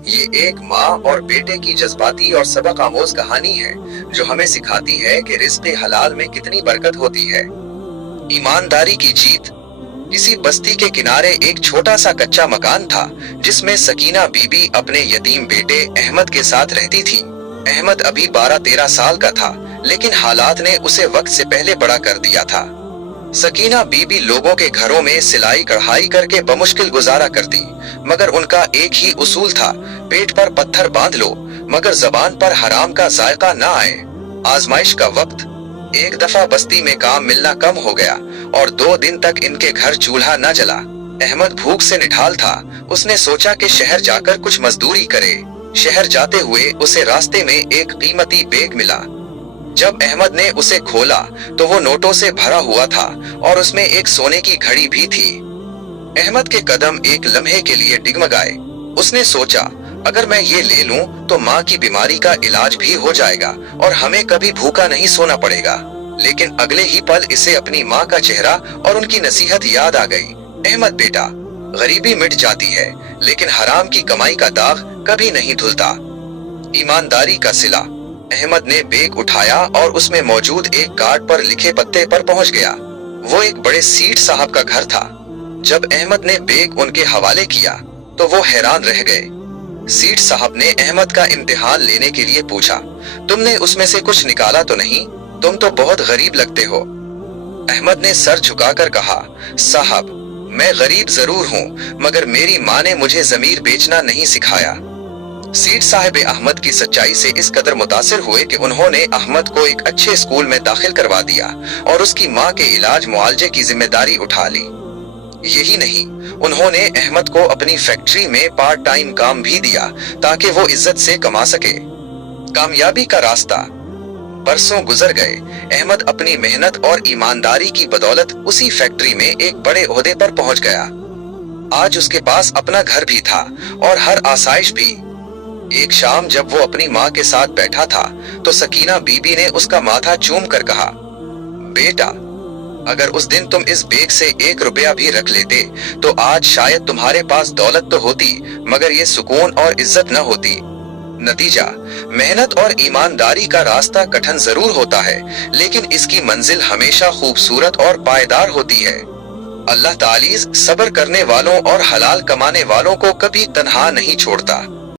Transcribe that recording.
ये एक माँ और बेटे की जज्बाती और सबक आमोज कहानी है जो हमें सिखाती है कि रिज़्क़ हलाल में कितनी बरकत होती है। ईमानदारी की जीत। किसी बस्ती के किनारे एक छोटा सा कच्चा मकान था जिसमें सकीना बीबी अपने यतीम बेटे अहमद के साथ रहती थी। अहमद अभी 12-13 साल का था, लेकिन हालात ने उसे वक्त से पहले बड़ा कर दिया था। सकीना बीबी लोगों के घरों में सिलाई कढ़ाई करके बमुश्किल गुजारा करती, मगर उनका एक ही उसूल था, पेट पर पत्थर बांध लो मगर जबान पर हराम का जायका ना आए। आजमाइश का वक्त। एक दफा बस्ती में काम मिलना कम हो गया और 2 दिन तक इनके घर चूल्हा न जला। अहमद भूख से निठाल था। उसने सोचा कि शहर जाकर कुछ मजदूरी करे। शहर जाते हुए उसे रास्ते में एक कीमती बैग मिला। जब अहमद ने उसे खोला तो वो नोटों से भरा हुआ था और उसमें एक सोने की घड़ी भी थी। अहमद के कदम एक लम्हे के लिए डिगमगाए। उसने सोचा, अगर मैं ये ले लूं तो माँ की बीमारी का इलाज भी हो जाएगा और हमें कभी भूखा नहीं सोना पड़ेगा। लेकिन अगले ही पल इसे अपनी माँ का चेहरा और उनकी नसीहत याद आ गई। अहमद बेटा, गरीबी मिट जाती है लेकिन हराम की कमाई का दाग कभी नहीं धुलता। ईमानदारी का सिला। अहमद ने बैग उठाया और उसमें मौजूद एक कार्ड पर लिखे पत्ते पर पहुंच गया। वो एक बड़े सीठ साहब का घर था। जब अहमद ने बैग उनके हवाले किया तो वो हैरान रह गए। सीठ साहब ने अहमद का इम्तिहान लेने के लिए पूछा, तुमने उसमें से कुछ निकाला तो नहीं? तुम तो बहुत गरीब लगते हो। अहमद ने सर झुकाकर कहा, साहब, मैं गरीब जरूर हूँ मगर मेरी माँ ने मुझे ज़मीर बेचना नहीं सिखाया। सीठ साहिब अहमद की सच्चाई से इस कदर मुतासिर हुए कि उन्होंने अहमद को एक अच्छे स्कूल में दाखिल करवा दिया और उसकी माँ के इलाज मुआलजे की जिम्मेदारी उठा ली। यही नहीं, उन्होंने अहमद को अपनी फैक्ट्री में पार्ट टाइम काम भी दिया ताकि वो इज्जत से कमा सके। कामयाबी का रास्ता। बरसों गुजर गए। अहमद अपनी मेहनत और ईमानदारी की बदौलत उसी फैक्ट्री में एक बड़े ओहदे पर पहुंच गया। आज उसके पास अपना घर भी था और हर आसाइश भी। एक शाम जब वो अपनी माँ के साथ बैठा था तो सकीना बीबी ने उसका माथा चूम कर कहा, बेटा, अगर उस दिन तुम इस बैग से 1 रुपया भी रख लेते तो आज शायद तुम्हारे पास दौलत तो होती मगर ये सुकून और इज्जत न होती। नतीजा, मेहनत और ईमानदारी का रास्ता कठिन जरूर होता है लेकिन इसकी मंजिल हमेशा खूबसूरत और पायदार होती है। अल्लाह तालीज़ सब्र करने वालों और हलाल कमाने वालों को कभी तन्हा नहीं छोड़ता।